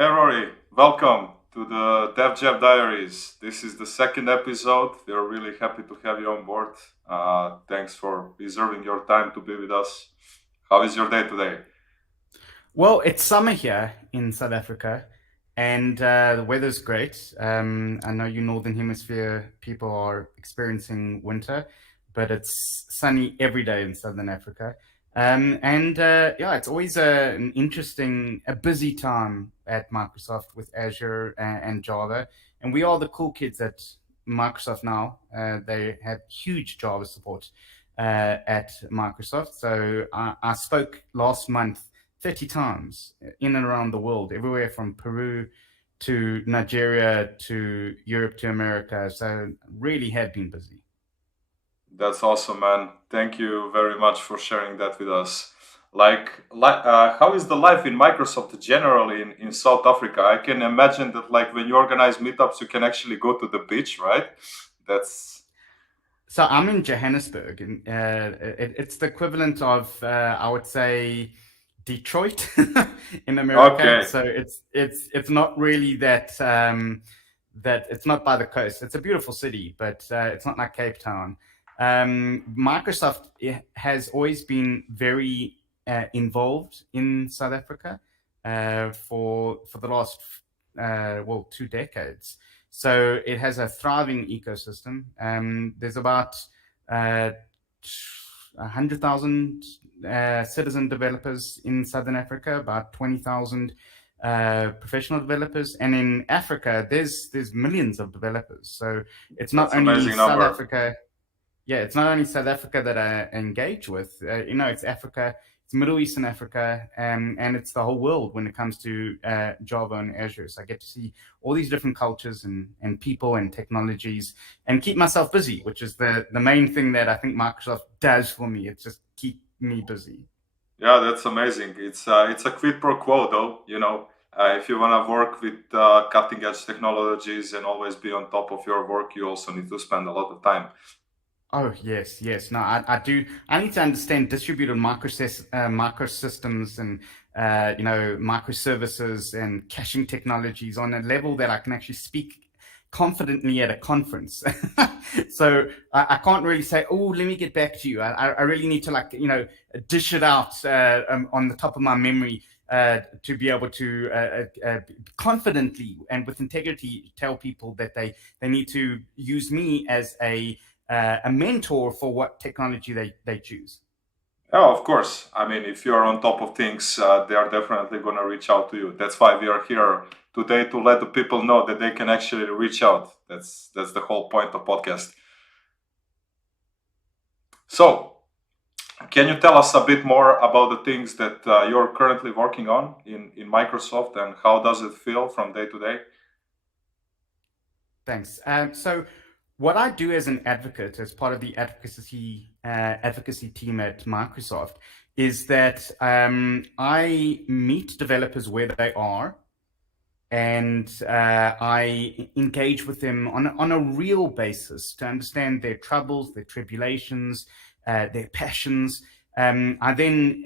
Hey Rory, welcome to the DevJam Diaries. This is the second episode. We are really happy to have you on board. Thanks for reserving your time to be with us. How is your day today? Well, it's summer here in South Africa, and the weather's great. I know you Northern Hemisphere people are experiencing winter, but it's sunny every day in Southern Africa. And yeah, it's always an interesting, a busy time at Microsoft with Azure and Java. And we are the cool kids at Microsoft now. They have huge Java support at Microsoft. So I spoke last month 30 times in and around the world, everywhere from Peru to Nigeria to Europe to America. So really have been busy. That's awesome, man. Thank you very much for sharing that with us. How is the life in Microsoft generally in South Africa? I can imagine that, like, when you organize meetups, you can actually go to the beach, right? That's So I'm in Johannesburg, and it's the equivalent of, I would say, Detroit in America. okay. So it's not really that it's not by the coast. It's a beautiful city, but it's not like Cape Town. Microsoft has always been very involved in South Africa for the last 2 decades. So it has a thriving ecosystem. There's about 100,000 citizen developers in Southern Africa, about 20,000 professional developers, and in Africa, there's millions of developers. So it's not that's only amazing South number. Africa. Yeah, it's not only South Africa that I engage with. It's Africa, it's Middle East and Africa, and it's the whole world when it comes to Java and Azure. So I get to see all these different cultures and people and technologies, and keep myself busy, which is the main thing that I think Microsoft does for me. It's just keep me busy. Yeah, that's amazing. It's a quid pro quo, though. If you want to work with cutting edge technologies and always be on top of your work, you also need to spend a lot of time. Oh yes, yes. No, I do. I need to understand distributed microsystems and microservices and caching technologies on a level that I can actually speak confidently at a conference. So I can't really say, "Oh, let me get back to you." I really need to dish it out on the top of my memory. To be able to confidently and with integrity tell people that they need to use me as a mentor for what technology they choose. Oh, of course. I mean, if you're on top of things, they are definitely going to reach out to you. That's why we are here today to let the people know that they can actually reach out. That's the whole point of podcast. So, can you tell us a bit more about the things that you're currently working on in Microsoft and how does it feel from day to day? Thanks. So, what I do as an advocate, as part of the advocacy team at Microsoft, is that I meet developers where they are, and I engage with them on a real basis to understand their troubles, their tribulations, their passions. I then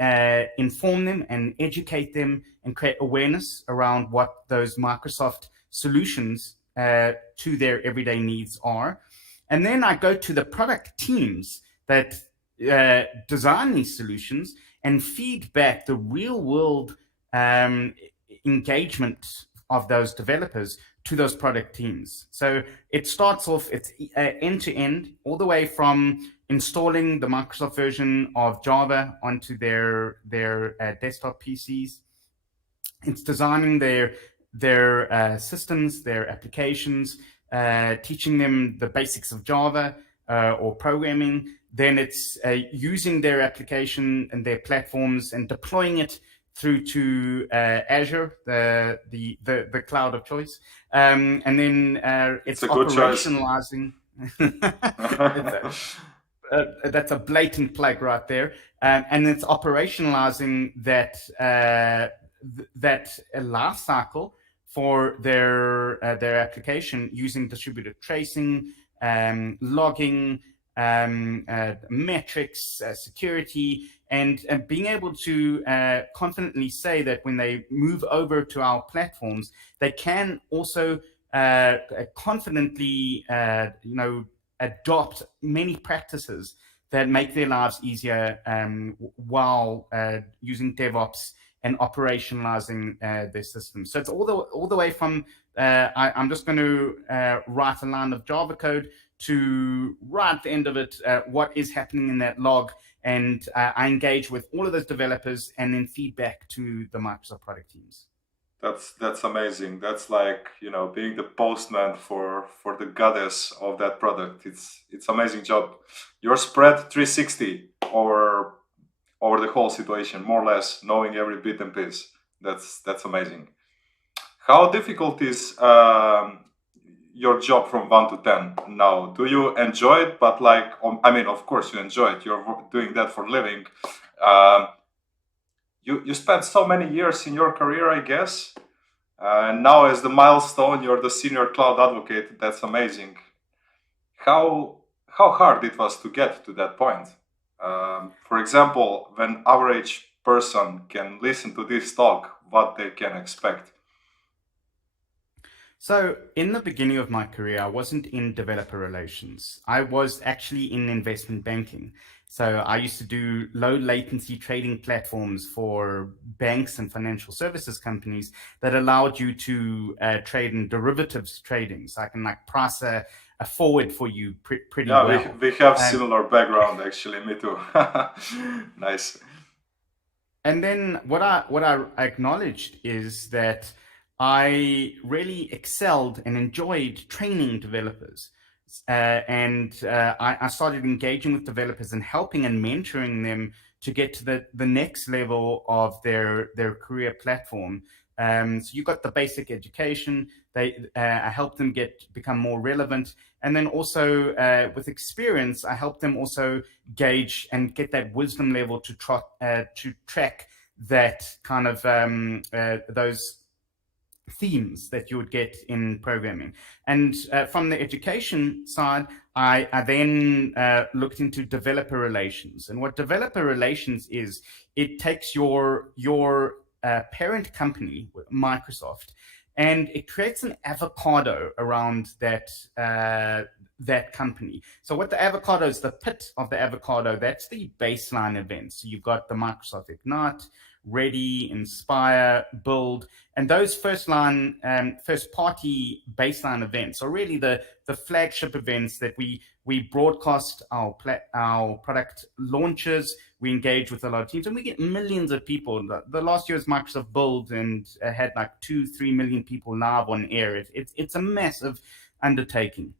inform them and educate them and create awareness around what those Microsoft solutions to their everyday needs are. And then I go to the product teams that design these solutions and feed back the real world engagement of those developers to those product teams. So it starts off, it's end to end, all the way from installing the Microsoft version of Java onto their desktop PCs. It's designing their systems, their applications, teaching them the basics of Java or programming. Then it's using their application and their platforms and deploying it through to Azure, the cloud of choice, and then It's it's a good choice. operationalizing. it's a, that's a blatant plug right there, and it's operationalizing that life cycle for their application using distributed tracing, logging, metrics, security, and being able to confidently say that when they move over to our platforms, they can also confidently, adopt many practices that make their lives easier while using DevOps and operationalizing their systems. So it's all the way from I'm just going to write a line of Java code to right at the end of it, what is happening in that log, and I engage with all of those developers and then feedback to the Microsoft product teams. That's amazing. That's like, being the postman for the goddess of that product. It's amazing job. You're spread 360 over the whole situation, more or less, knowing every bit and piece. That's amazing. How difficult is your job from 1 to 10 now? Do you enjoy it? But of course you enjoy it. You're doing that for a living. Um, you spent so many years in your career, I guess. And now, as the milestone, you're the senior cloud advocate. That's amazing. How hard it was to get to that point? For example, when average person can listen to this talk, what they can expect. So, in the beginning of my career, I wasn't in developer relations. I was actually in investment banking. So, I used to do low latency trading platforms for banks and financial services companies that allowed you to trade in derivatives trading. So, I can price a forward for you pretty Yeah, well. we have similar background actually. Me too. Nice. And then what I acknowledged is that I really excelled and enjoyed training developers. And I started engaging with developers and helping and mentoring them to get to the next level of their career platform. So you got the basic education. I helped them become more relevant, and then also with experience, I helped them also gauge and get that wisdom level to track that kind of those themes that you would get in programming. And from the education side, I then looked into developer relations. And what developer relations is, it takes your parent company, Microsoft, and it creates an avocado around that company. So what the avocado is, the pit of the avocado, that's the baseline event. So you've got the Microsoft Ignite, Ready, Inspire, Build, and those first party baseline events are really the flagship events that we broadcast our product launches. We engage with a lot of teams, and we get millions of people. The last year's Microsoft Build and had 2-3 million people live on air. It's a massive undertaking.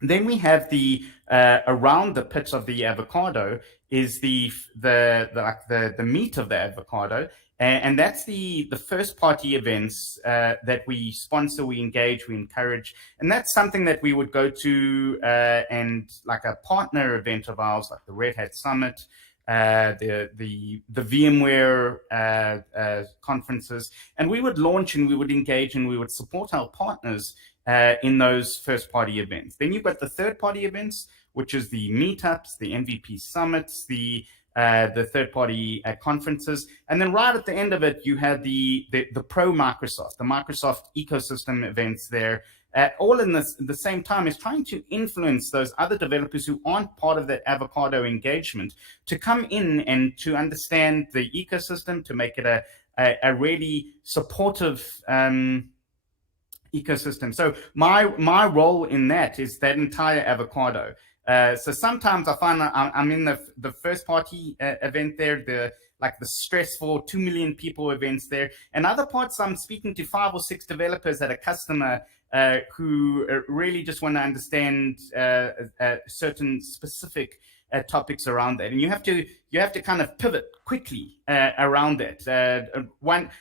Then we have the around the pits of the avocado is the meat of the avocado, and that's the first party events that we sponsor, we engage, we encourage, and that's something that we would go to and like a partner event of ours, like the Red Hat Summit, the VMware conferences, and we would launch and we would engage and we would support our partners in those first party events. Then you've got the third party events, which is the meetups, the MVP summits, the third party conferences, and then right at the end of it, you have the pro Microsoft, the Microsoft ecosystem events there. All in the same time is trying to influence those other developers who aren't part of that avocado engagement to come in and to understand the ecosystem, to make it a really supportive ecosystem. So my role in that is that entire avocado. So sometimes I find I'm in the first party event there, the stressful 2 million people events there, and other parts I'm speaking to 5 or 6 developers at a customer who really just want to understand certain specific topics around that, and you have to kind of pivot quickly around that.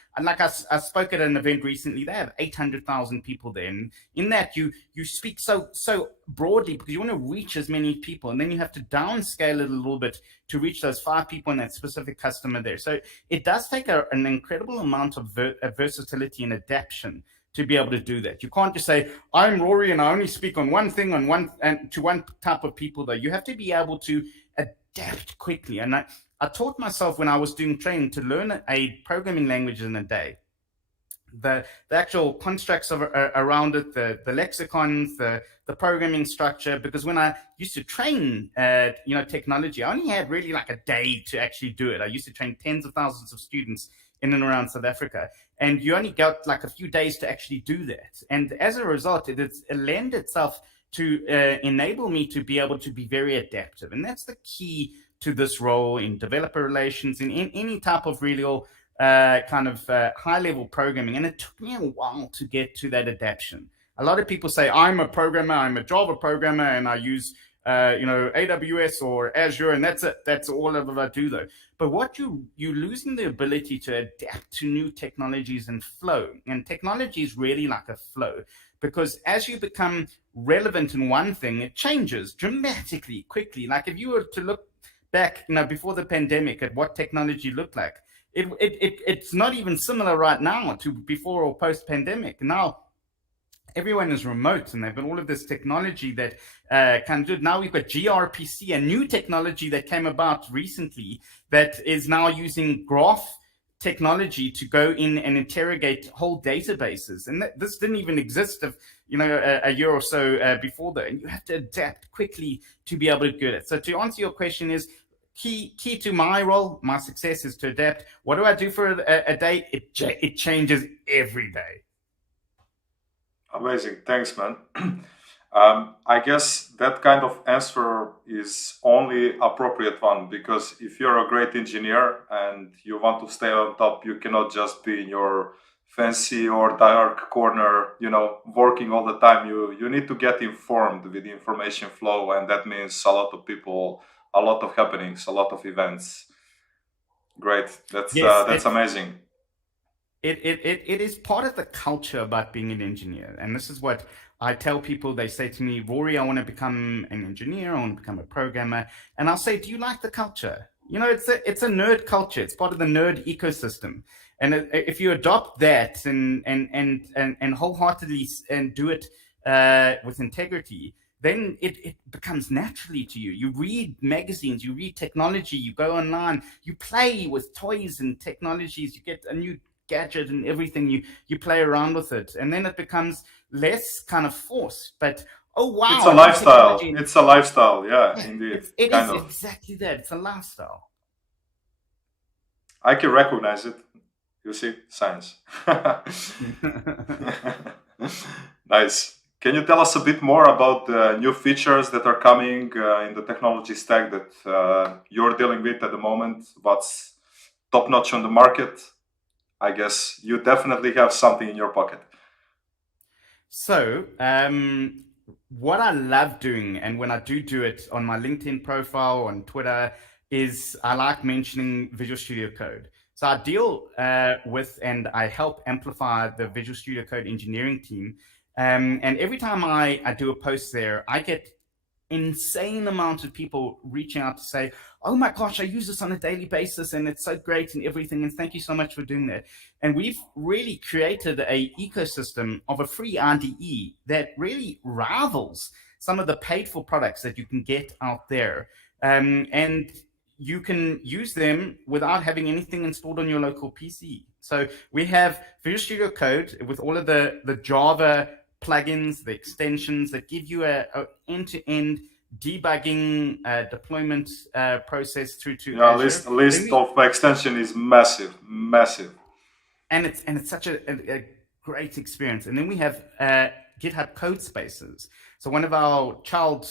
I spoke at an event recently. They have 800,000 people there, and in that you speak so broadly because you want to reach as many people, and then you have to downscale it a little bit to reach those 5 people in that specific customer there. So it does take an incredible amount of versatility and adaptation to be able to do that. You can't just say, I'm Rory and I only speak on one thing and to one type of people, though. You have to be able to adapt quickly. And I taught myself when I was doing training to learn a programming language in a day. The actual constructs around it, the lexicons, the programming structure. Because when I used to train, technology, I only had really like a day to actually do it. I used to train tens of thousands of students in and around South Africa, and you only got like a few days to actually do that. And as a result, it lent itself to enable me to be able to be very adaptive, and that's the key to this role in developer relations, in any type of real high-level programming. And it took me a while to get to that adaptation. A lot of people say, I'm a programmer, I'm a Java programmer, and I use AWS or Azure, and that's it. That's all of I do, though. But what you're losing the ability to adapt to new technologies and flow. And technology is really like a flow, because as you become relevant in one thing, it changes dramatically, quickly. Like if you were to look back, before the pandemic, at what technology looked like, it's not even similar right now to before or post pandemic. Now everyone is remote, and they've got all of this technology that can do it. Now we've got gRPC, a new technology that came about recently that is now using graph technology to go in and interrogate whole databases. And this didn't even exist a year or so before that. And you have to adapt quickly to be able to do it. So to answer your question is, key to my role, my success is to adapt. What do I do for a day? It changes every day. Amazing. Thanks, man. I guess that kind of answer is only appropriate one, because if you're a great engineer and you want to stay on top, you cannot just be in your fancy or dark corner, working all the time. You need to get informed with the information flow, and that means a lot of people, a lot of happenings, a lot of events. Great. That's amazing. It is part of the culture about being an engineer. And this is what I tell people. They say to me, Rory, I want to become an engineer. I want to become a programmer. And I'll say, do you like the culture? It's a nerd culture. It's part of the nerd ecosystem. And if you adopt that and wholeheartedly and do it with integrity, then it becomes naturally to you. You read magazines, you read technology, you go online, you play with toys and technologies, you get a new gadget and everything, you play around with it. And then it becomes less kind of forced, but oh wow. It's a lifestyle. It's a lifestyle, yeah, indeed. It is exactly that. It's a lifestyle. I can recognize it. You see, science. Nice. Can you tell us a bit more about the new features that are coming in the technology stack that you're dealing with at the moment? What's top notch on the market? I guess you definitely have something in your pocket. So, what I love doing, and when I do it on my LinkedIn profile, on Twitter, is I like mentioning Visual Studio Code. So I deal with and I help amplify the Visual Studio Code engineering team. And every time I do a post there, I get insane amount of people reaching out to say, oh my gosh, I use this on a daily basis and it's so great and everything, and thank you so much for doing that. And we've really created a ecosystem of a free IDE that really rivals some of the paid for products that you can get out there. And you can use them without having anything installed on your local PC. So we have Visual Studio Code with all of the Java plugins, the extensions that give you a end-to-end debugging deployment process through to Azure. List of extension is massive, and it's such a great experience. And then we have GitHub Code Spaces. So one of our child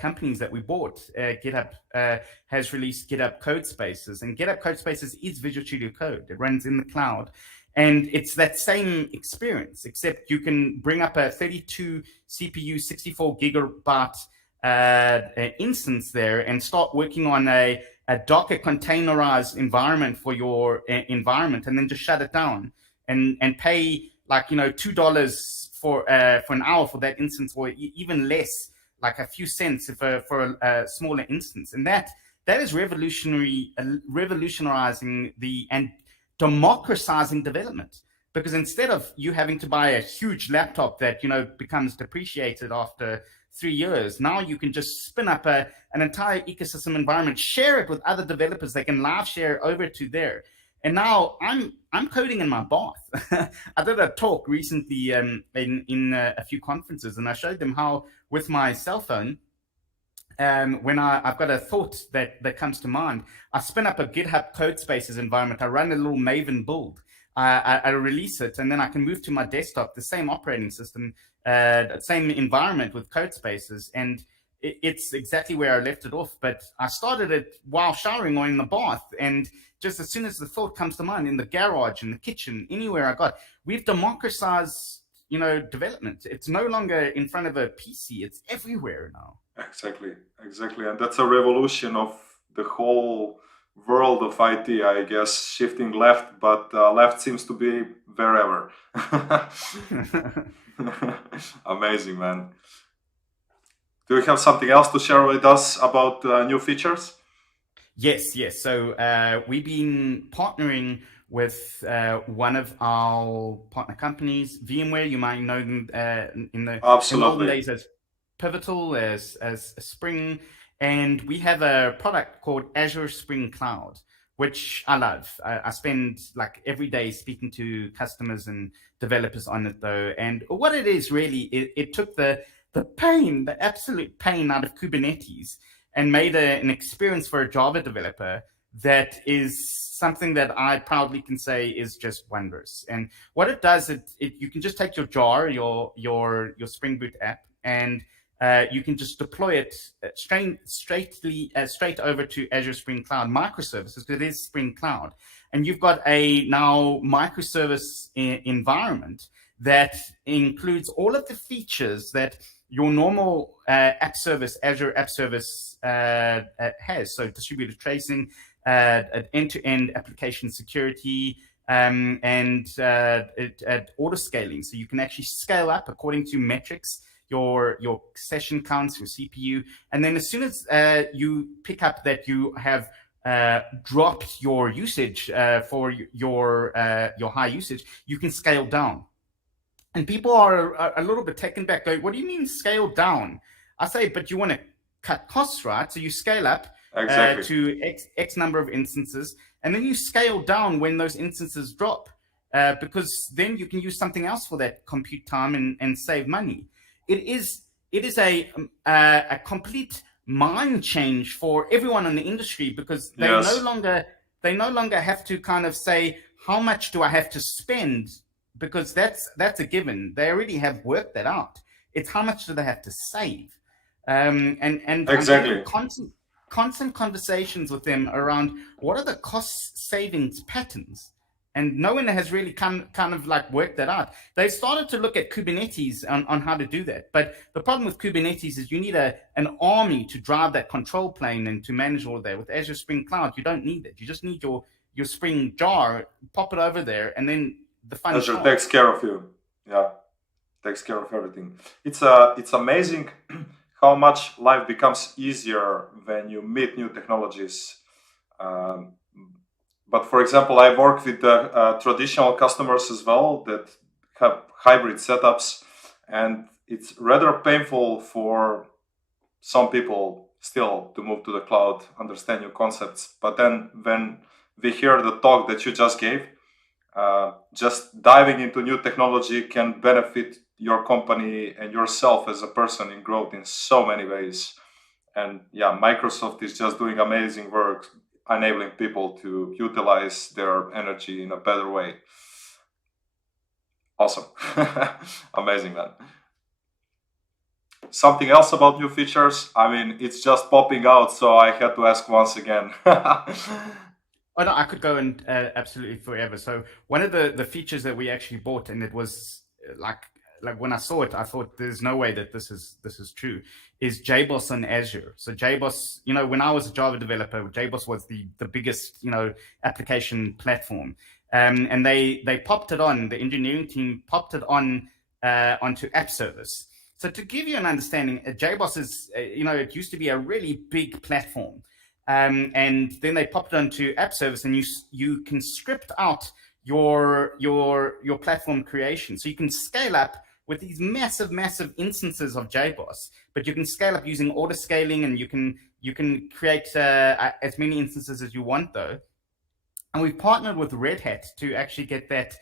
companies that we bought, GitHub, has released GitHub Code Spaces, and GitHub Code Spaces is Visual Studio Code. It runs in the cloud. And it's that same experience, except you can bring up a 32 CPU, 64 gigabyte instance there and start working on a Docker containerized environment for your environment, and then just shut it down and pay like, $2 for an hour for that instance, or even less, like a few cents for a smaller instance. And that is revolutionizing and democratizing development, because instead of you having to buy a huge laptop that, becomes depreciated after 3 years, now you can just spin up an entire ecosystem environment, share it with other developers. They can live share over to there. And now I'm coding in my bath. I did a talk recently in a few conferences, and I showed them how with my cell phone, when I've got a thought that comes to mind, I spin up a GitHub Codespaces environment. I run a little Maven build. I release it, and then I can move to my desktop, the same operating system, same environment with Codespaces, and it's exactly where I left it off. But I started it while showering or in the bath, and just as soon as the thought comes to mind, in the garage, in the kitchen, anywhere I got, we've democratized, development. It's no longer in front of a PC; it's everywhere now. Exactly, and that's a revolution of the whole world of IT, I guess, shifting left, but left seems to be wherever. Amazing, man. Do you have something else to share with us about new features? Yes. So we've been partnering with one of our partner companies, VMware. You might know them in the olden days as Pivotal, as Spring. And we have a product called Azure Spring Cloud, which I love. I spend like every day speaking to customers and developers on it, though. And what it is really, it took the absolute pain out of Kubernetes and made an experience for a Java developer that is something that I proudly can say is just wondrous. And what it does, you can just take your jar, your Spring Boot app, and you can just deploy it straight over to Azure Spring Cloud microservices, because it is Spring Cloud. And you've got a now microservice environment that includes all of the features that your normal Azure App Service has. So distributed tracing, end-to-end application security, and auto scaling. So you can actually scale up according to metrics, your session counts, your CPU, and then as soon as you pick up that you have dropped your usage for your high usage, you can scale down. And people are a little bit taken back, going, "What do you mean scale down?" I say, "But you want to cut costs, right? So you scale up to X number of instances, and then you scale down when those instances drop, because then you can use something else for that compute time and save money." It is a complete mind change for everyone in the industry, because they no longer have to kind of say, how much do I have to spend? Because that's a given. They already have worked that out. It's how much do they have to save? And exactly. Constant conversations with them around what are the cost savings patterns. And no one has really kind of like worked that out. They started to look at Kubernetes on how to do that. But the problem with Kubernetes is you need an army to drive that control plane and to manage all of that. With Azure Spring Cloud, you don't need that. You just need your Spring jar, pop it over there, and then the fun Azure takes care of you. Yeah, takes care of everything. It's amazing how much life becomes easier when you meet new technologies. But for example, I work with traditional customers as well that have hybrid setups, and it's rather painful for some people still to move to the cloud, understand new concepts. But then when we hear the talk that you just gave, just diving into new technology can benefit your company and yourself as a person in growth in so many ways. And yeah, Microsoft is just doing amazing work, enabling people to utilize their energy in a better way. Awesome. Amazing, man. Something else about new features? I mean, it's just popping out, so I had to ask once again. Oh, no, I could go and absolutely forever. So one of the features that we actually bought, and it was like when I saw it, I thought there's no way that this is true, is Jboss on Azure. So Jboss, when I was a Java developer, Jboss was the biggest, application platform. And they popped it on, the engineering team popped it on onto App Service. So to give you an understanding, Jboss is, it used to be a really big platform. And then they popped it onto App Service, and you can script out your platform creation. So you can scale up with these massive instances of Jboss, but you can scale up using auto scaling, and you can create as many instances as you want, though. And we've partnered with Red Hat to actually get that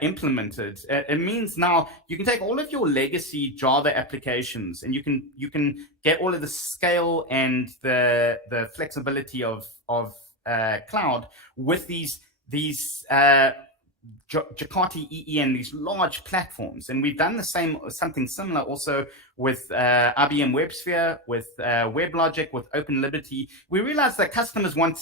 implemented. It means now you can take all of your legacy Java applications, and you can get all of the scale and the flexibility of cloud with these Jakarta EEN, these large platforms. And we've done something similar also with IBM WebSphere, with WebLogic, with OpenLiberty. We realize that customers want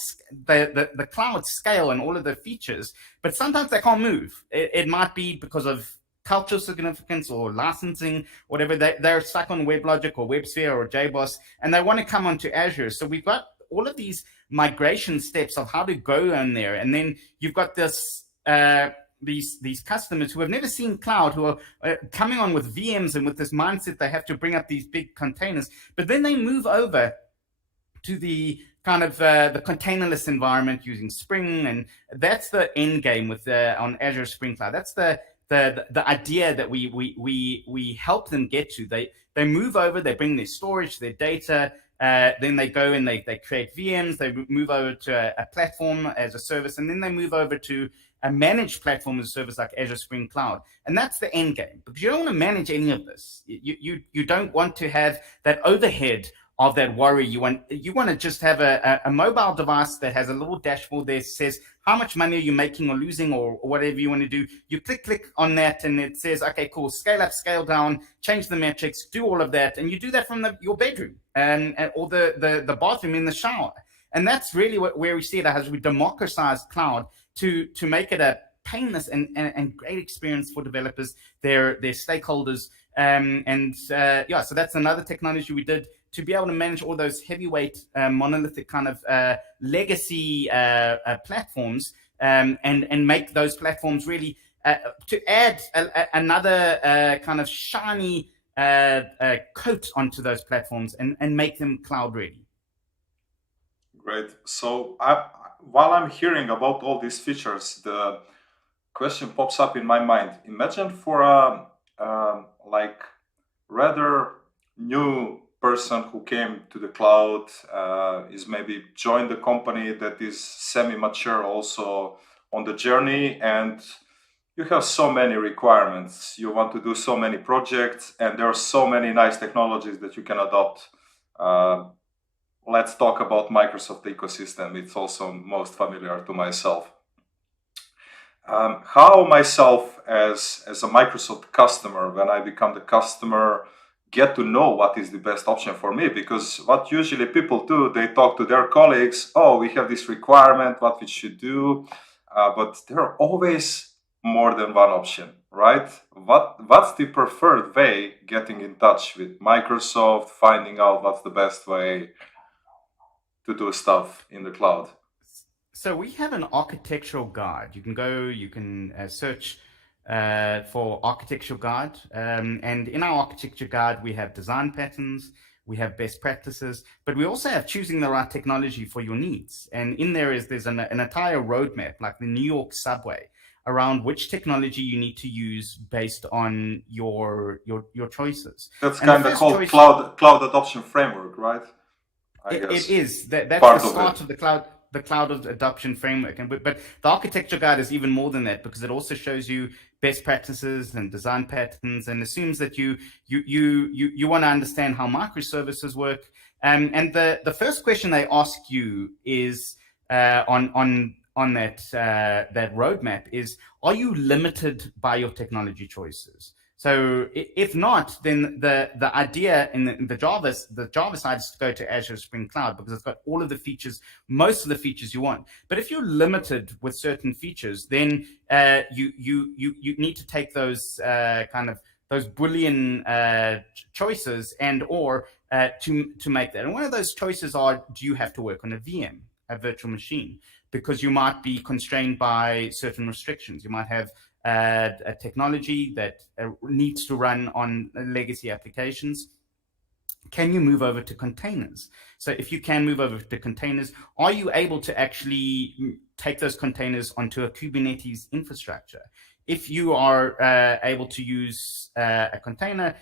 the cloud scale and all of the features, but sometimes they can't move. It might be because of cultural significance or licensing, whatever. They're stuck on WebLogic or WebSphere or Jboss, and they want to come onto Azure. So we've got all of these migration steps of how to go on there. And then you've got these customers who have never seen cloud, who are coming on with VMs and with this mindset they have to bring up these big containers, but then they move over to the kind of the containerless environment using Spring, and that's the end game with on Azure Spring Cloud. That's the idea that we help them get to. They move over, they bring their storage, their data. Then they go and they create VMs, they move over to a platform as a service, and then they move over to a managed platform as a service like Azure Spring Cloud. And that's the end game, because you don't want to manage any of this. You don't want to have that overhead of that worry. You want to just have a mobile device that has a little dashboard that says how much money are you making or losing, or whatever you want to do. You click on that and it says, okay, cool, scale up, scale down, change the metrics, do all of that. And you do that from your bedroom or the bathroom in the shower. And that's really where we see it as we democratize cloud to make it a painless and great experience for developers, their stakeholders. So that's another technology we did to be able to manage all those heavyweight monolithic kind of legacy platforms, and make those platforms really to add another kind of shiny coat onto those platforms and make them cloud ready. Great. So while I'm hearing about all these features, the question pops up in my mind. Imagine for a like rather new person who came to the cloud, is maybe joined the company that is semi-mature also on the journey, and you have so many requirements. You want to do so many projects, and there are so many nice technologies that you can adopt. Let's talk about Microsoft ecosystem. It's also most familiar to myself. How myself as a Microsoft customer, when I become the customer, get to know what is the best option for me? Because what usually people do, they talk to their colleagues, oh, we have this requirement, what we should do. But there are always more than one option, right? What's the preferred way getting in touch with Microsoft, finding out what's the best way to do stuff in the cloud? So we have an architectural guide. You can search for architectural guide. And in our architecture guide, we have design patterns, we have best practices, but we also have choosing the right technology for your needs. And in there's an entire roadmap, like the New York subway, around which technology you need to use based on your choices. That's kind of called cloud adoption framework, right? It is. That's the start of the cloud adoption framework. But the architecture guide is even more than that, because it also shows you best practices and design patterns, and assumes that you want to understand how microservices work. And the first question they ask you is on that roadmap is, are you limited by your technology choices? So if not, then the idea in the Java side is to go to Azure Spring Cloud, because it's got all of the features, most of the features you want. But if you're limited with certain features, then you need to take those those Boolean choices or to make that. And one of those choices are, do you have to work on a VM, a virtual machine? Because you might be constrained by certain restrictions. You might have a technology that needs to run on legacy applications. Can you move over to containers? So if you can move over to containers, are you able to actually take those containers onto a Kubernetes infrastructure. If you are able to use a container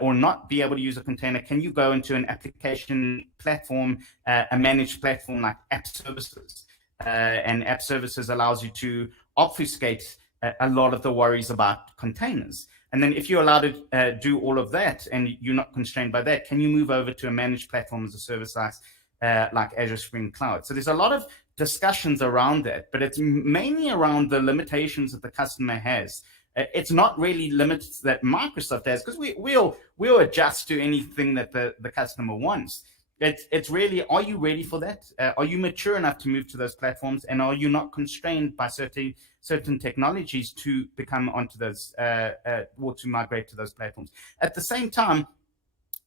or not be able to use a container, can you go into an application platform, a managed platform like App Services? And App Services allows you to obfuscate a lot of the worries about containers. And then if you're allowed to do all of that and you're not constrained by that, can you move over to a managed platform as a service like Azure Spring Cloud? So there's a lot of discussions around that, but it's mainly around the limitations that the customer has. It's not really limits that Microsoft has, because we'll adjust to anything that the customer wants. It's really, are you ready for that? Are you mature enough to move to those platforms? And are you not constrained by certain technologies to become onto those, or to migrate to those platforms? At the same time,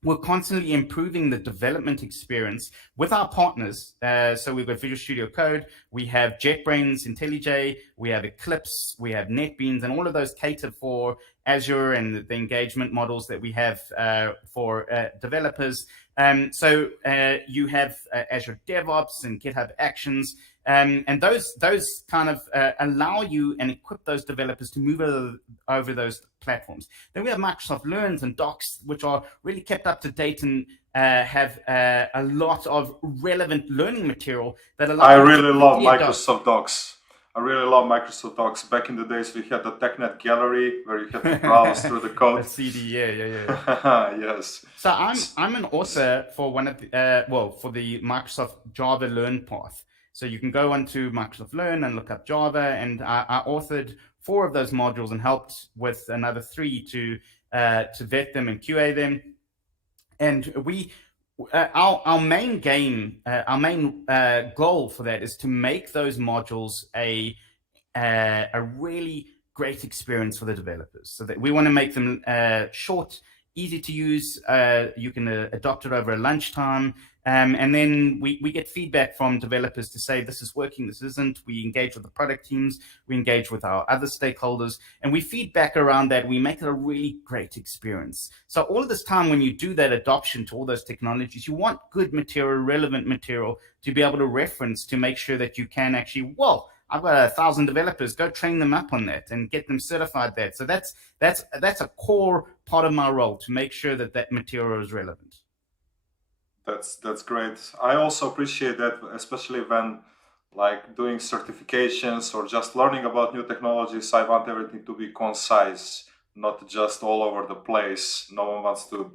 we're constantly improving the development experience with our partners. So we've got Visual Studio Code, we have JetBrains, IntelliJ, we have Eclipse, we have NetBeans, and all of those cater for Azure and the engagement models that we have for developers. So you have Azure DevOps and GitHub Actions, and those kind of allow you and equip those developers to move over those platforms. Then we have Microsoft Learns and Docs, which are really kept up to date and have a lot of relevant learning material that allows. I really love Microsoft Docs. I really love Microsoft Docs. Back in the days, we had the TechNet Gallery where you had to browse through the code. A CD, yeah. Yes. So I'm an author for one of the for the Microsoft Java Learn path. So you can go onto Microsoft Learn and look up Java, and I authored 4 of those modules and helped with another 3 to vet them and QA them. And our main goal for that is to make those modules a really great experience for the developers. So that we want to make them short, easy to use. You can adopt it over a lunchtime. And then we get feedback from developers to say, this is working, this isn't. We engage with the product teams, we engage with our other stakeholders, and we feedback around that. We make it a really great experience. So all of this time, when you do that adoption to all those technologies, you want good material, relevant material to be able to reference to make sure that you can actually, I've got 1,000 developers, go train them up on that and get them certified that. So that's a core part of my role, to make sure that that material is relevant. That's great. I also appreciate that, especially when like doing certifications or just learning about new technologies. I want everything to be concise, not just all over the place. No one wants to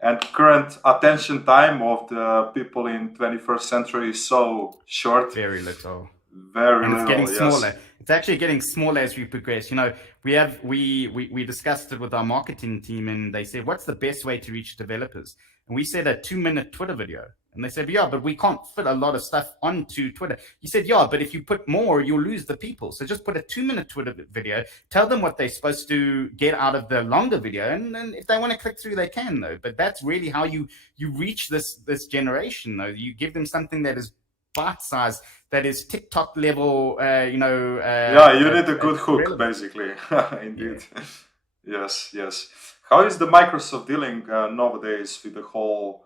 and current attention time of the people in 21st century is so short. Very little. Very and little. It's getting yes. smaller. It's actually getting smaller as we progress. You know, we discussed it with our marketing team, and they said, what's the best way to reach developers? And we said a 2-minute Twitter video. And they said, yeah, but we can't fit a lot of stuff onto Twitter. You said, yeah, but if you put more, you'll lose the people. So just put a 2-minute Twitter video, tell them what they're supposed to get out of the longer video. And then if they want to click through, they can, though. But that's really how you reach this generation, though. You give them something that is bite-sized, that is TikTok level, you need a good hook, relevant. Basically. Indeed. Yeah. Yes. How is the Microsoft dealing nowadays with the whole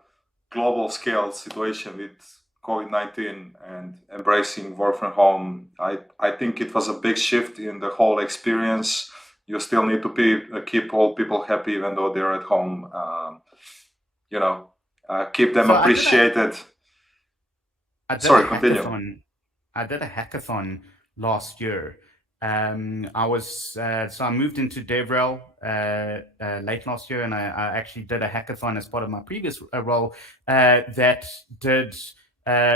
global scale situation with COVID-19 and embracing work from home? I think it was a big shift in the whole experience. You still need to keep all people happy even though they're at home. Keep them appreciated. Continue. I did a hackathon last year. I moved into DevRel late last year, and I actually did a hackathon as part of my previous role that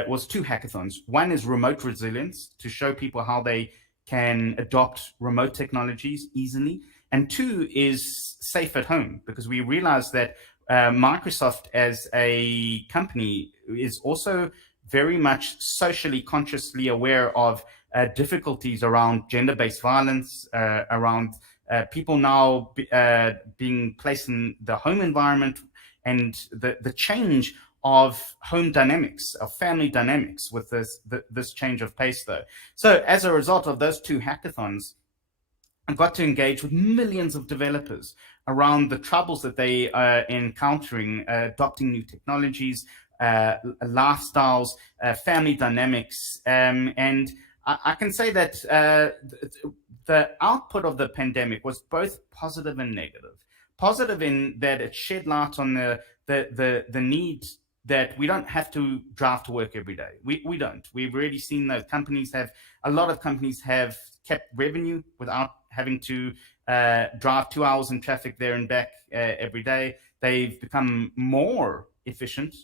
was 2 hackathons. One is remote resilience, to show people how they can adopt remote technologies easily. And 2 is safe at home, because we realized that Microsoft as a company is also very much socially consciously aware of difficulties around gender-based violence, around people now being placed in the home environment, and the change of home dynamics, of family dynamics with this change of pace, though. So as a result of those 2 hackathons, I got to engage with millions of developers around the troubles that they are encountering, adopting new technologies, lifestyles, family dynamics, and I can say that the output of the pandemic was both positive and negative. Positive in that it shed light on the need that we don't have to drive to work every day. We don't. We've already seen those companies have, a lot of companies have kept revenue without having to drive 2 hours in traffic there and back every day. They've become more efficient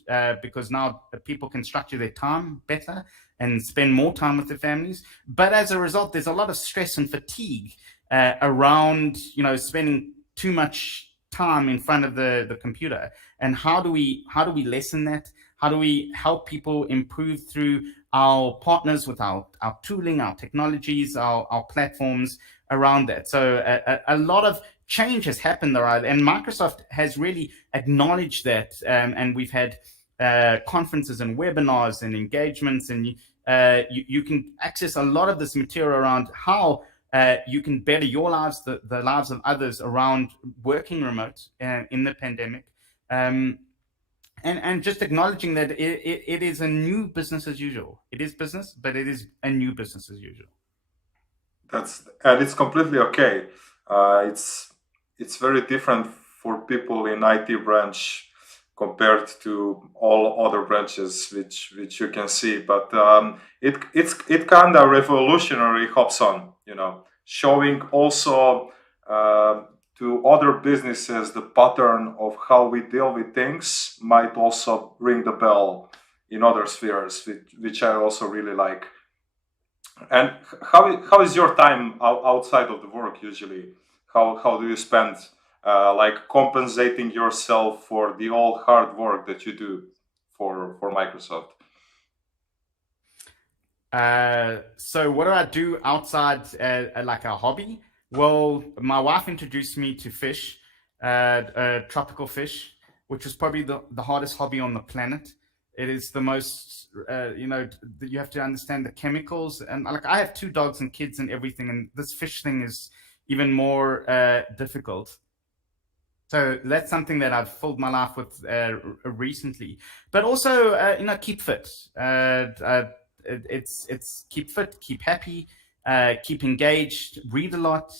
because now people can structure their time better and spend more time with their families. But as a result, there's a lot of stress and fatigue around, spending too much time in front of the computer. And how do we lessen that? How do we help people improve through our partners with our tooling, our technologies, our platforms around that? So a lot of change has happened there, and Microsoft has really acknowledged that. And we've had conferences and webinars and engagements, and you can access a lot of this material around how you can better your lives, the lives of others around working remote in the pandemic. And just acknowledging that it is a new business as usual. It is business, but it is a new business as usual. And it's completely okay. It's very different for people in IT branch compared to all other branches which you can see. But it's kind of revolutionary hops on, showing also to other businesses the pattern of how we deal with things might also ring the bell in other spheres, which I also really like. And how is your time outside of the work usually? How do you spend like compensating yourself for the all hard work that you do for Microsoft? So what do I do outside like a hobby? Well, my wife introduced me to fish, tropical fish, which is probably the hardest hobby on the planet. It is the most, you have to understand the chemicals. And like, I have 2 dogs and kids and everything, and this fish thing is even more difficult. So that's something that I've filled my life with recently. But also, keep fit. It's keep fit, keep happy, keep engaged, read a lot,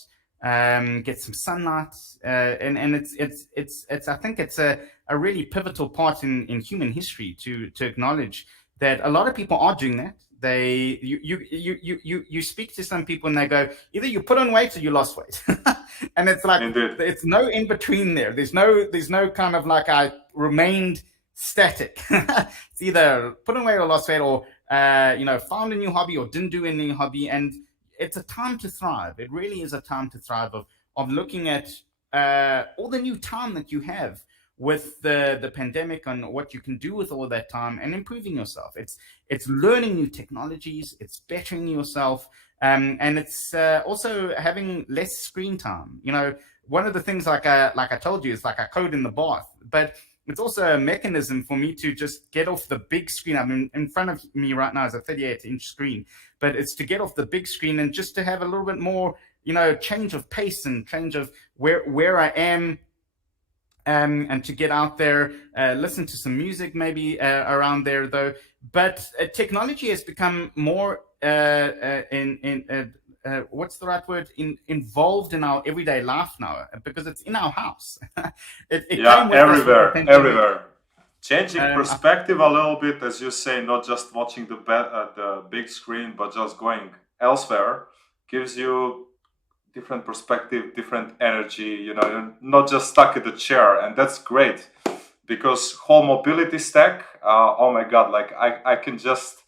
get some sunlight, and it's I think it's a really pivotal part in human history to acknowledge that a lot of people are doing that. You speak to some people and they go, either you put on weight or you lost weight. And it's like, Indeed. It's no in between there. There's no kind of like I remained static. It's either put on weight or lost weight, or found a new hobby or didn't do any hobby. And it's a time to thrive. It really is a time to thrive of looking at all the new time that you have with the pandemic and what you can do with all that time and improving yourself. It's learning new technologies, it's bettering yourself, and it's also having less screen time. One of the things, like I told you, is like I code in the bath, but it's also a mechanism for me to just get off the big screen. I mean, in front of me right now is a 38-inch screen, but it's to get off the big screen and just to have a little bit more, change of pace and change of where I am. And to get out there, listen to some music maybe around there though. But technology has become more what's the right word? Involved in our everyday life now, because it's in our house. Yeah, everywhere. Changing perspective a little bit, as you say, not just watching the big screen, but just going elsewhere, gives you different perspective, different energy, you're not just stuck in the chair. And that's great, because whole mobility stack, oh my God, like I can just,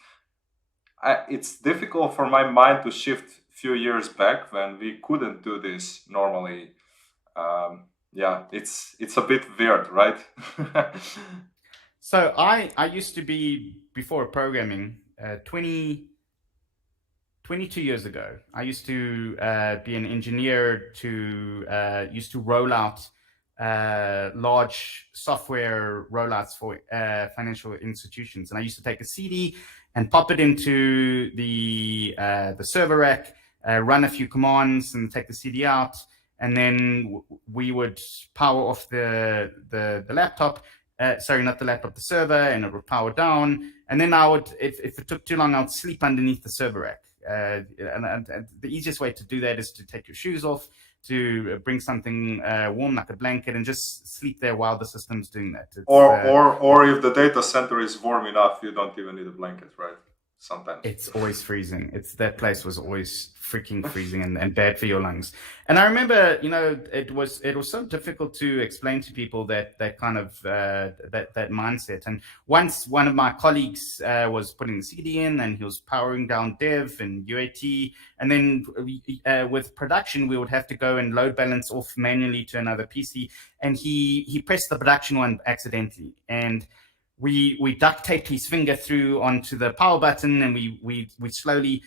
it's difficult for my mind to shift few years back when we couldn't do this normally. Yeah, it's a bit weird, right? So I used to be, before programming, 22 years ago, I used to be an engineer used to roll out large software rollouts for financial institutions. And I used to take a CD and pop it into the server rack, run a few commands and take the CD out. And then we would power off the laptop. Sorry, not the laptop, the server, and it would power down. And then I would, if it took too long, I would sleep underneath the server rack. and the easiest way to do that is to take your shoes off, to bring something warm like a blanket, and just sleep there while the system's doing that. Or if the data center is warm enough, you don't even need a blanket, right? Sometimes it's always freezing. That place was always freaking freezing and bad for your lungs. And I remember, it was so difficult to explain to people that kind of that mindset. And once one of my colleagues was putting the CD in, and he was powering down dev and UAT, and then with production we would have to go and load balance off manually to another PC, and he pressed the production one accidentally, and we duct taped his finger through onto the power button, and we slowly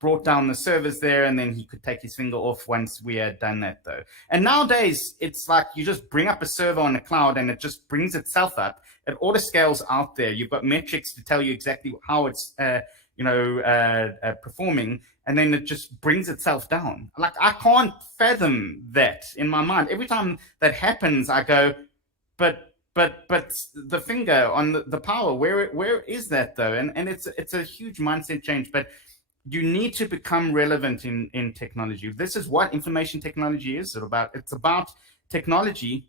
brought down the servers there, and then he could take his finger off once we had done that, though. And nowadays, it's like you just bring up a server on the cloud, and it just brings itself up. It auto scales out there. You've got metrics to tell you exactly how it's performing, and then it just brings itself down. Like, I can't fathom that in my mind. Every time that happens, I go, but the finger on the power, where is that, though? And it's a huge mindset change. But you need to become relevant in technology. This is what information technology is about. It's about technology,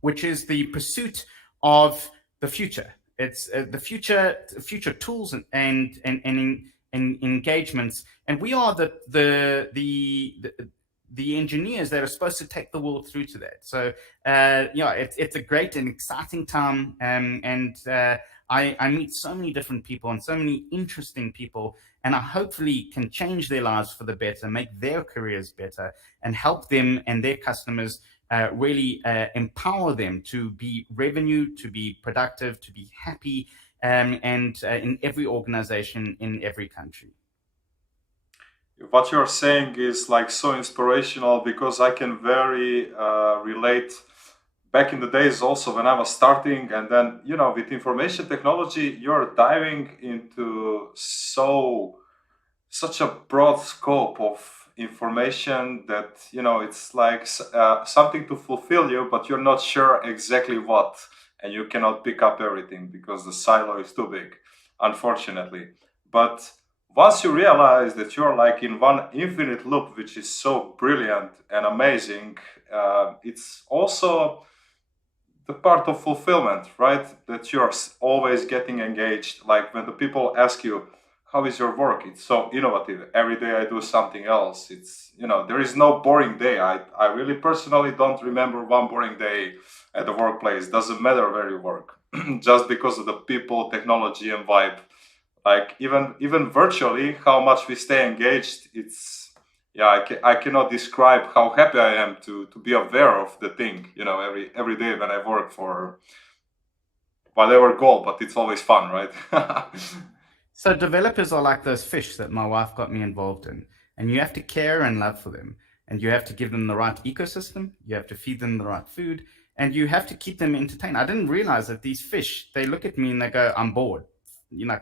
which is the pursuit of the future. It's the future tools and engagements, and we are the engineers that are supposed to take the world through to that. So it's a great and exciting time, and I meet so many different people and so many interesting people, and I hopefully can change their lives for the better, make their careers better, and help them and their customers really empower them to be revenue, to be productive, to be happy, and in every organization, in every country. What you're saying is like so inspirational, because I can very relate back in the days also when I was starting. And then, with information technology, you're diving into such a broad scope of information that, it's like something to fulfill you, but you're not sure exactly what, and you cannot pick up everything because the silo is too big, unfortunately. But once you realize that you're like in one infinite loop, which is so brilliant and amazing, it's also the part of fulfillment, right? That you're always getting engaged. Like when the people ask you, how is your work? It's so innovative. Every day I do something else. It's, there is no boring day. I really personally don't remember one boring day at the workplace. Doesn't matter where you work, just because of the people, technology, and vibe. Like even virtually, how much we stay engaged, it's, I cannot describe how happy I am to be aware of the thing, every day when I work for whatever goal, but it's always fun, right? So developers are like those fish that my wife got me involved in, and you have to care and love for them, and you have to give them the right ecosystem, you have to feed them the right food, and you have to keep them entertained. I didn't realize that these fish, they look at me and they go, I'm bored.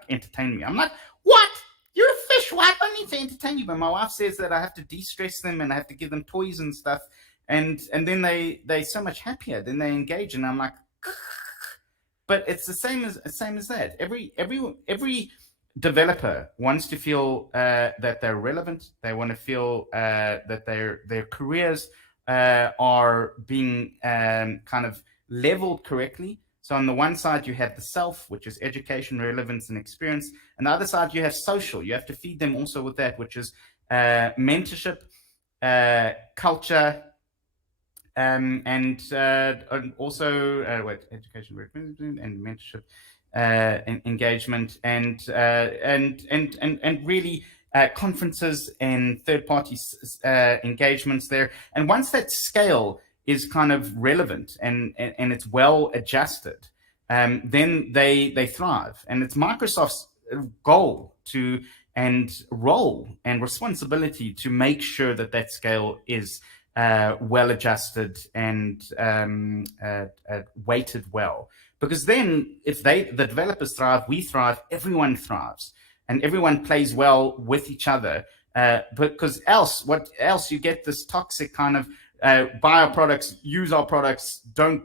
Entertain me. I'm like, what? You're a fish. Why do I need to entertain you? But my wife says that I have to de-stress them and I have to give them toys and stuff. And then they're so much happier. Then they engage, and I'm like, but it's the same as that. Every developer wants to feel that they're relevant. They want to feel that their careers are being kind of leveled correctly. So on the one side, you have the self, which is education, relevance, and experience. And the other side, you have social. You have to feed them also with that, which is mentorship, culture, and also education, relevance, and mentorship, and engagement, and really conferences and third-party engagements there. And once that scale is kind of relevant and it's well adjusted, then they thrive. And it's Microsoft's goal and role and responsibility to make sure that scale is well adjusted and weighted well. Because then if the developers thrive, we thrive, everyone thrives, and everyone plays well with each other. Because what else you get this toxic kind of buy our products, use our products,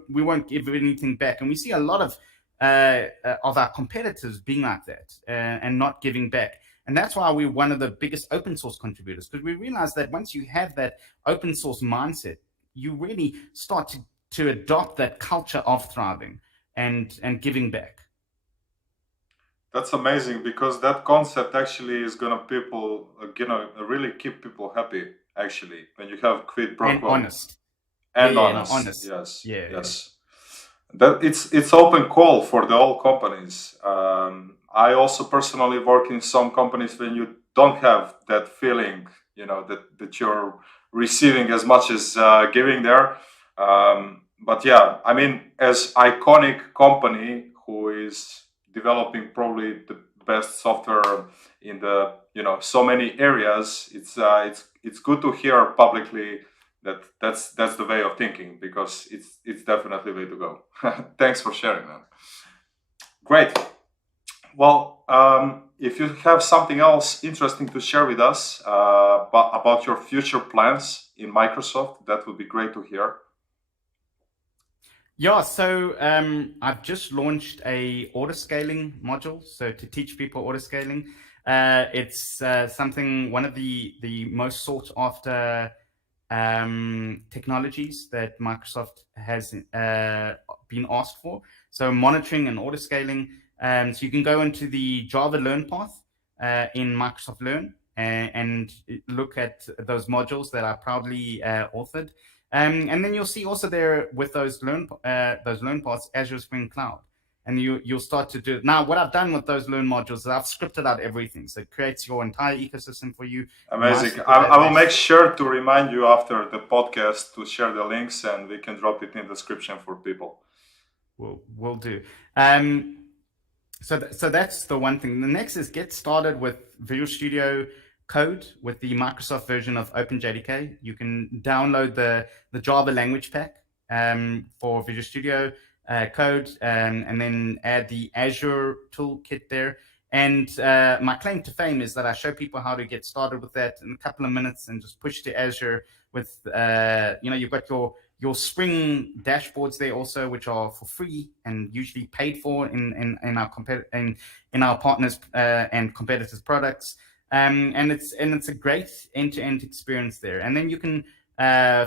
we won't give anything back. And we see a lot of our competitors being like that and not giving back. And that's why we're one of the biggest open source contributors, because we realize that once you have that open source mindset, you really start to adopt that culture of thriving and giving back. That's amazing, because that concept actually is gonna people really keep people happy. Actually, when you have quid pro And quo honest. and Yeah, no, honest, honest. yes, Yeah, yes. That it's open call for the all companies. I also personally work in some companies when you don't have that feeling, that you're receiving as much as giving there. But yeah, I mean, as iconic company who is developing probably the best software in the so many areas, it's good to hear publicly that's the way of thinking, because it's definitely the way to go. Thanks for sharing that. Great. Well, if you have something else interesting to share with us about your future plans in Microsoft, that would be great to hear. Yeah, so I've just launched a auto scaling module. So to teach people auto scaling, it's something, one of the most sought after technologies that Microsoft has been asked for. So monitoring and auto scaling. So you can go into the Java Learn path in Microsoft Learn and look at those modules that I proudly authored. And then you'll see also there with those learn paths, Azure Spring Cloud. And you'll start to do it. Now, what I've done with those Learn modules is I've scripted out everything. So it creates your entire ecosystem for you. Amazing. I will make sure to remind you after the podcast to share the links, and we can drop it in the description for people. We'll do. So that's the one thing. The next is get started with Visual Studio Code with the Microsoft version of OpenJDK. You can download the Java language pack for Visual Studio Code, and then add the Azure toolkit there. And my claim to fame is that I show people how to get started with that in a couple of minutes and just push to Azure with, you've got your Spring dashboards there also, which are for free and usually paid for in our partners and competitors' products. And it's a great end-to-end experience there. And then you can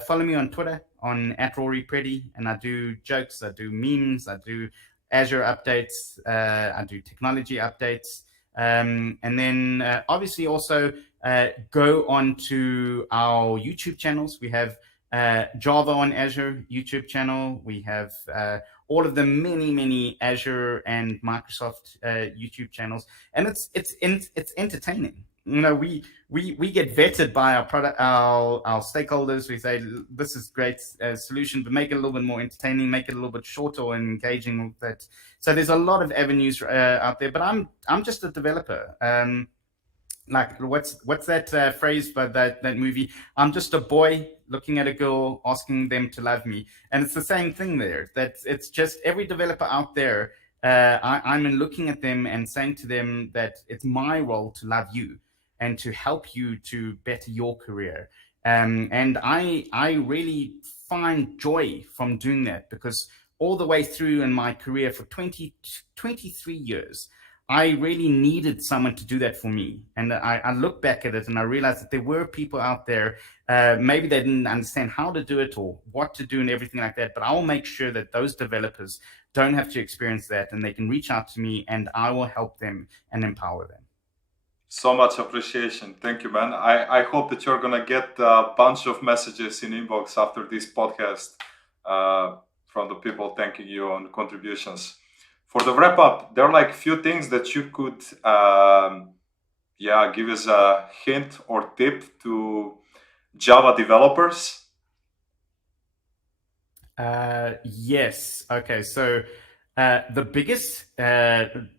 follow me on Twitter on @Rory Preddy, and I do jokes, I do memes, I do Azure updates, I do technology updates, and then obviously also go on to our YouTube channels. We have Java on Azure YouTube channel. We have all of the many Azure and Microsoft YouTube channels, and it's entertaining. We get vetted by our stakeholders. We say this is great solution, but make it a little bit more entertaining, make it a little bit shorter and engaging with that. So there's a lot of avenues out there. But I'm just a developer. Like what's that phrase by that movie? I'm just a boy looking at a girl asking them to love me, and it's the same thing there. That it's just every developer out there. I'm looking at them and saying to them that it's my role to love you and to help you to better your career. And I really find joy from doing that, because all the way through in my career for 23 years, I really needed someone to do that for me. And I look back at it and I realized that there were people out there, maybe they didn't understand how to do it or what to do and everything like that, but I'll make sure that those developers don't have to experience that, and they can reach out to me and I will help them and empower them. So much appreciation. Thank you, man. I hope that you're going to get a bunch of messages in inbox after this podcast from the people thanking you on contributions. For the wrap up, there are like few things that you could give us a hint or tip to Java developers. Yes. Okay. So the biggest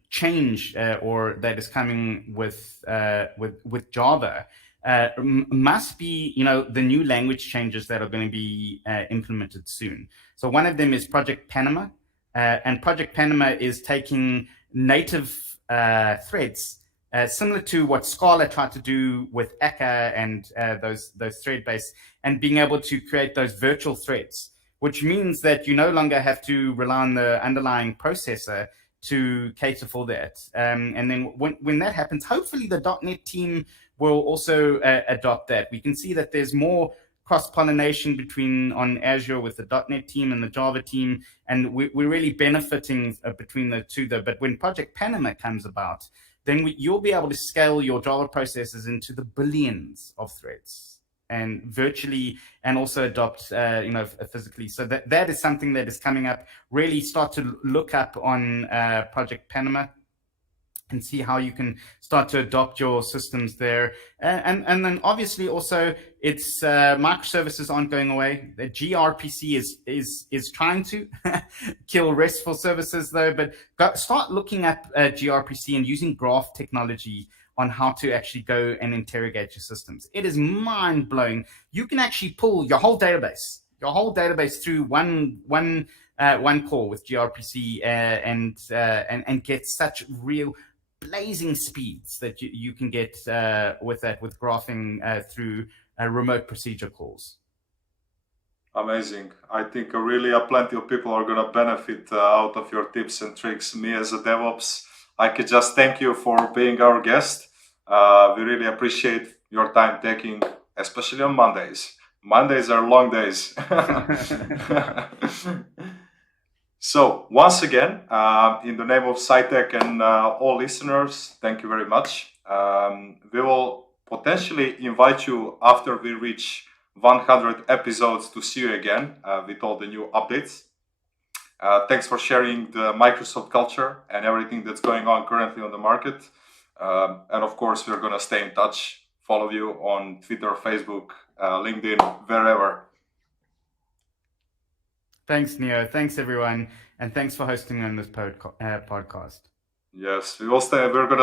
change or that is coming with Java must be the new language changes that are going to be implemented soon. So one of them is Project Panama, and Project Panama is taking native threads. Similar to what Scala tried to do with Akka and those thread based, and being able to create those virtual threads, which means that you no longer have to rely on the underlying processor to cater for that. And then when that happens, hopefully the .NET team will also adopt that. We can see that there's more cross-pollination between on Azure with the .NET team and the Java team, and we're really benefiting between the two though. But when Project Panama comes about, then you'll be able to scale your Java processes into the billions of threads and virtually, and also adopt physically. So that is something that is coming up. Really start to look up on Project Panama and see how you can start to adopt your systems there. And then obviously also it's microservices aren't going away. The gRPC is trying to kill RESTful services though, but start looking at gRPC and using graph technology on how to actually go and interrogate your systems. It is mind blowing. You can actually pull your whole database through one call with gRPC and get such real blazing speeds that you can get with graphing through remote procedure calls. Amazing. I think really plenty of people are going to benefit out of your tips and tricks. Me as a DevOps, I could just thank you for being our guest. We really appreciate your time taking, especially on Mondays. Mondays are long days. So once again, in the name of SciTech and all listeners, thank you very much. We will potentially invite you after we reach 100 episodes to see you again with all the new updates. Thanks for sharing the Microsoft culture and everything that's going on currently on the market. And of course, we're going to stay in touch, follow you on Twitter, Facebook, LinkedIn, wherever. Thanks, Neo. Thanks, everyone. And thanks for hosting on this podcast. Yes, we're going to